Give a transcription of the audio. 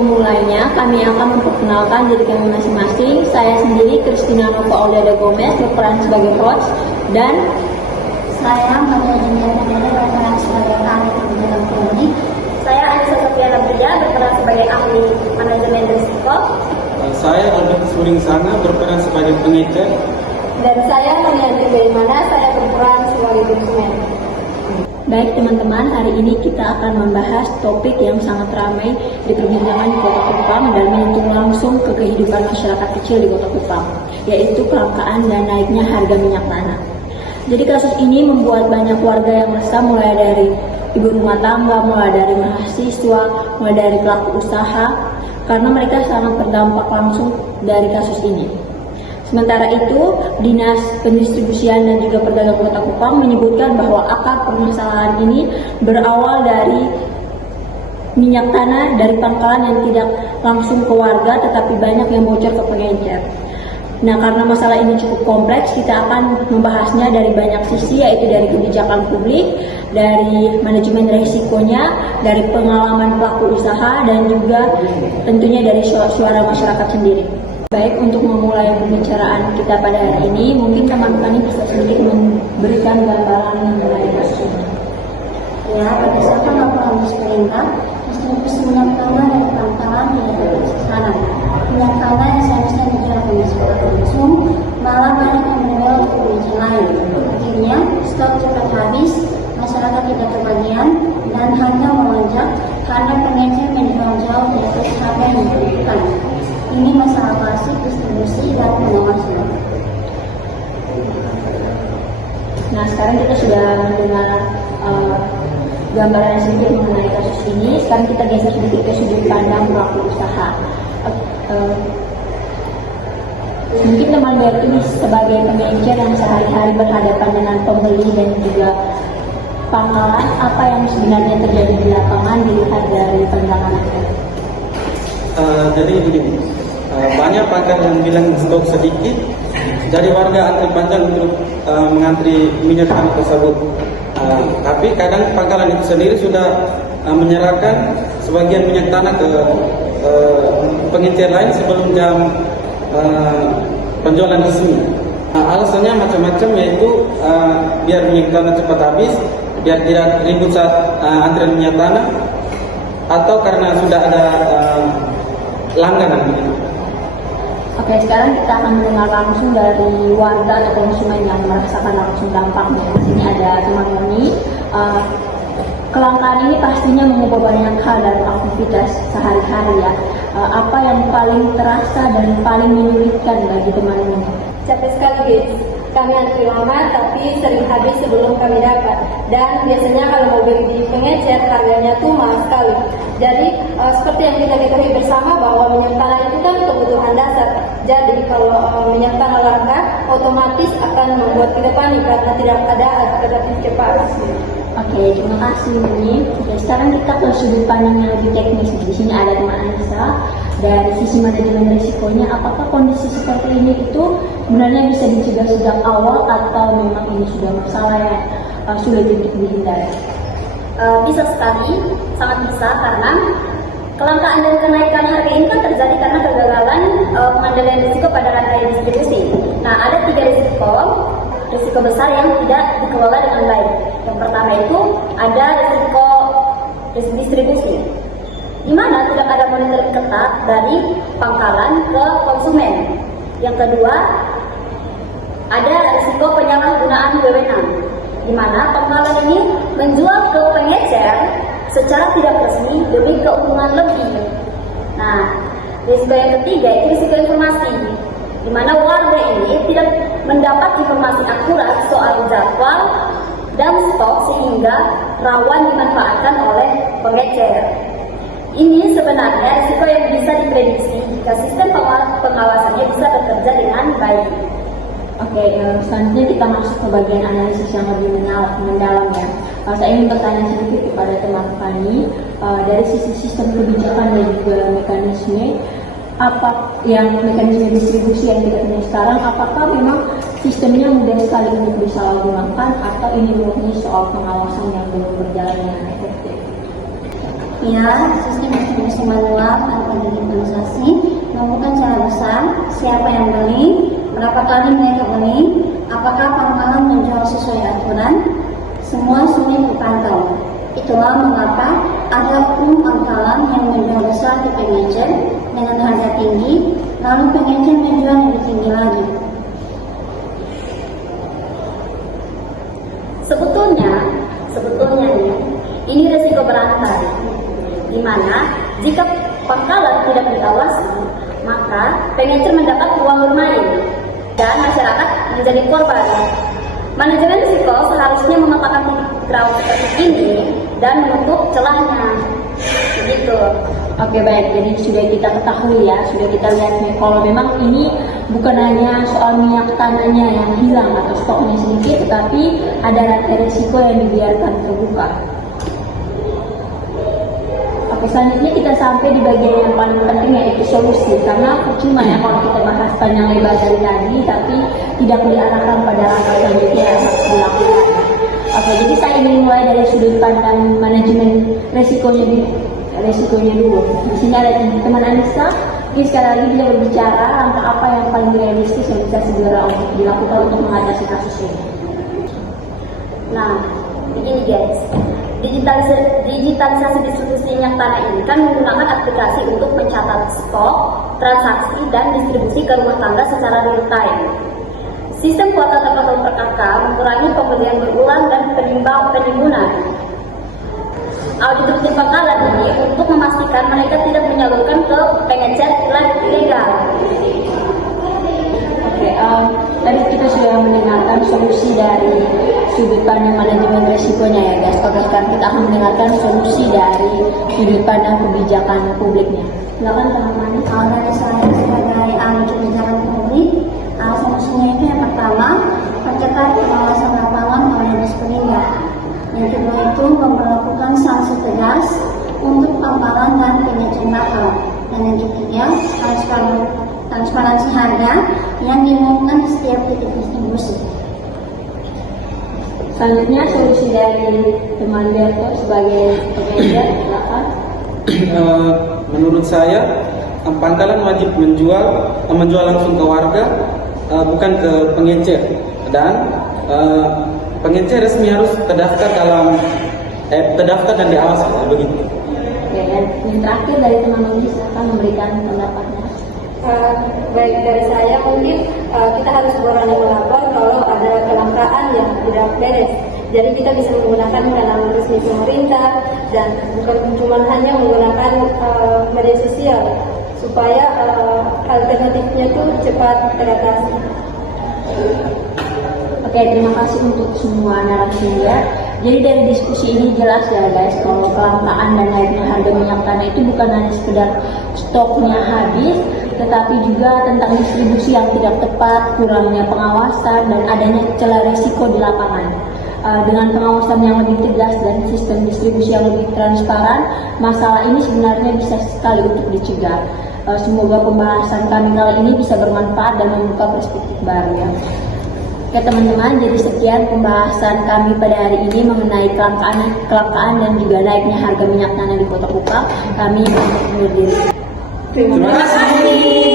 memulainya, kami akan memperkenalkan diri kami masing-masing. Saya sendiri, Christina Nova Auliada Gomez, berperan sebagai host, dan saya Maria Juliana berperan sebagai ahli dalam klinik. Saya Anissa Sofiana Bria, berperan sebagai ahli manajemen risiko. Saya Albert Suringsana, berperan sebagai pengecer. Dan saya Marianti Gaimana, saya berperan sebagai konsumen. Baik teman-teman, hari ini kita akan membahas topik yang sangat ramai diperbincangkan di Kota Kupang dan menyentuh langsung ke kehidupan masyarakat kecil di Kota Kupang, yaitu kelangkaan dan naiknya harga minyak tanah. Jadi kasus ini membuat banyak warga yang resah, mulai dari ibu rumah tangga, mulai dari mahasiswa, mulai dari pelaku usaha, karena mereka sangat terdampak langsung dari kasus ini. Sementara itu, Dinas Pendistribusian dan juga Perdagangan Kota Kupang menyebutkan bahwa akar permasalahan ini berawal dari minyak tanah dari pangkalan yang tidak langsung ke warga, tetapi banyak yang bocor ke pengecer. Nah, karena masalah ini cukup kompleks, kita akan membahasnya dari banyak sisi, yaitu dari kebijakan publik, dari manajemen risikonya, dari pengalaman pelaku usaha, dan juga tentunya dari suara masyarakat sendiri. Baik, untuk memulai pembicaraan kita pada hari ini, mungkin teman-teman bisa sedikit memberikan gambaran mengenai kasus ini. Ya, berdasarkan laporan pemerintah, distribusi minyak tanah dari pangkalan tidak berkesanan. Minyak tanah yang seharusnya dijual ke masyarakat konsum, malah banyak yang menjual ke pengecir lain. Akhirnya, stok cepat habis, masyarakat tidak kebagian, dan harga melonjak karena pengecer menjual jauh di atas harga yang diperlukan. Ini masalah klasik distribusi dan pengawasan. Nah, sekarang kita sudah mendengar gambaran sedikit mengenai kasus ini. Sekarang kita geser sedikit ke sudut pandang pelaku usaha. Mungkin teman Berti sebagai pengecer yang sehari-hari berhadapan dengan pembeli dan juga pangkalan, apa yang sebenarnya terjadi di lapangan dilihat dari pandangan Anda? Jadi begini, banyak pangkalan yang bilang stok sedikit, jadi warga antri panjang untuk mengantri minyak tanah tersebut. Tapi kadang pangkalan itu sendiri sudah menyerahkan sebagian minyak tanah ke pengecer lain sebelum jam penjualan resmi. Alasannya macam-macam, yaitu biar minyak tanah cepat habis, biar tidak ribut saat antrian minyak tanah, atau karena sudah ada langganan. Oke, sekarang kita akan mendengar langsung dari warga atau konsumen yang merasakan langsung dampaknya. Di sini ada teman Moni. Kelangkaan ini pastinya mengubah banyak hal dalam aktivitas sehari-hari ya. Apa yang paling terasa dan paling menyulitkan bagi teman Moni? Capek sekali guys, kami antri lama tapi sering habis sebelum kami dapat. Dan biasanya kalau mau beli di pengecer harganya tuh mahal sekali. Jadi seperti yang kita ketahui bersama bahwa minyak tanah itu kan kebutuhan dasar. Jadi kalau minyak tanah langka, otomatis akan membuat kita panik karena tidak ada alternatif cepat. Oke, terima kasih Moni. Oke, sekarang kita ke sudut pandang yang lebih teknis. Di sini ada teman Anissa. Dari sisi manajemen risikonya, apakah kondisi seperti ini itu sebenarnya bisa dicegah sejak awal atau memang ini sudah masalah yang sulit untuk dihindari? Bisa sekali, sangat bisa, karena kelangkaan dan kenaikan harga ini kan terjadi karena kegagalan pengendalian risiko pada rantai distribusi. Nah, ada 3 risiko besar yang tidak dikelola dengan baik. Yang pertama itu ada risiko distribusi, di mana tidak ada monitoring ketat dari pangkalan ke konsumen. Yang kedua, ada risiko penyalahgunaan wewenang, di mana pangkalan ini menjual ke pengecer secara tidak resmi demi keuntungan lebih. Nah, risiko yang ketiga itu risiko informasi, di mana warga ini tidak mendapat informasi akurat soal jadwal dan stok sehingga rawan dimanfaatkan oleh pengecer. Ini sebenarnya risiko yang bisa diprediksi jika sistem pengawasannya bisa bekerja dengan baik. Oke, selanjutnya kita masuk ke bagian analisis yang lebih mendalam ya. Saya ingin bertanya sedikit kepada teman Fani, dari sisi sistem kebijakan dan juga mekanisme, apa yang mekanisme distribusi yang kita punya sekarang, apakah memang sistemnya mudah sekali untuk disalahgunakan atau ini murni soal pengawasan yang belum berjalan dengan efektif? Ya, sistem distribusi distribusi manual atau digitalisasi, menemukan secara besar siapa yang beli, berapa kali mereka beli, apakah pangkalan menjual sesuai aturan, semua sulit dipantau. Itulah mengapa ada oknum pangkalan yang menjual besar ke pengecer dengan harga tinggi, lalu pengecer menjual lebih tinggi lagi. Sebetulnya nih, ini resiko berantai, di mana jika pangkalan tidak diawasi, maka pengecer mendapat uang bermain dan masyarakat menjadi korban. Manajemen risiko seharusnya memetakan titik rawan seperti ini dan menutup celahnya. Begitu. Oke, baik, jadi sudah kita ketahui ya, sudah kita lihat nih, kalau memang ini bukan hanya soal minyak tanahnya yang hilang atau stoknya sedikit, tetapi ada rantai risiko yang dibiarkan terbuka. Oke, selanjutnya kita sampai di bagian yang paling penting, yaitu solusi. Karena percuma ya kalau kita bahas panjang lebar dari tadi, tapi tidak diarahkan pada langkah selanjutnya yang harus dilakukan. Oke, jadi saya ingin mulai dari sudut pandang manajemen resikonya dulu. Di sini ada teman Anissa. Jadi sekali lagi dia berbicara langkah apa yang paling realistis yang bisa segera untuk dilakukan untuk mengatasi kasus ini. Nah, begini guys, digitalisasi distribusi minyak tanah ini kan menggunakan aplikasi untuk mencatat stok, transaksi, dan distribusi ke rumah tangga secara real time. Sistem kuota terpotong per kakak mengurangi pembelian berulang dan penimbunan. Auditor sistem pangkalan ini untuk memastikan mereka tidak menyalurkan ke pengecer ilegal. Oke, tadi kita sudah mendengarkan solusi dari sudut pandang manajemen risikonya ya guys. Oke, sekarang kita akan mendengarkan solusi dari sudut pandang kebijakan publiknya. Silakan teman-teman. Dari saya sebagai ahli kebijakan publik, solusinya itu yang pertama, percepat pengawasan lapangan oleh dinas peninggal. Yang kedua itu memperlakukan sanksi tegas untuk pangkalan dan pengecer nakal. Dan yang ketiga, transparansi harga yang diumumkan di setiap titik distribusi. Selanjutnya solusi dari teman Berto sebagai pengecer, silakan. Menurut saya, pangkalan wajib menjual langsung ke warga, bukan ke pengecer, dan pengecer resmi harus terdaftar dan diawasi begitu. Oke, dan yang terakhir dari teman Ludi, silakan memberikan pendapatnya. Baik, dari saya mungkin kita harus berani melapor kalau ada kelangkaan yang tidak beres. Jadi kita bisa menggunakan kanal resmi pemerintah dan bukan cuma hanya menggunakan media sosial supaya alternatifnya itu cepat teratasi. Oke, terima kasih untuk semua narasumber. Jadi dari diskusi ini jelas ya guys, kalau kelangkaan dan naiknya harga minyak tanah itu bukan hanya sekedar stoknya habis, tetapi juga tentang distribusi yang tidak tepat, kurangnya pengawasan, dan adanya celah risiko di lapangan. Dengan pengawasan yang lebih tegas dan sistem distribusi yang lebih transparan, masalah ini sebenarnya bisa sekali untuk dicegah. Semoga pembahasan kami kali ini bisa bermanfaat dan membuka perspektif baru ya. Oke teman-teman, jadi sekian pembahasan kami pada hari ini mengenai kelangkaan dan juga naiknya harga minyak tanah di Kota Kupang. Kami undur diri. Terima kasih.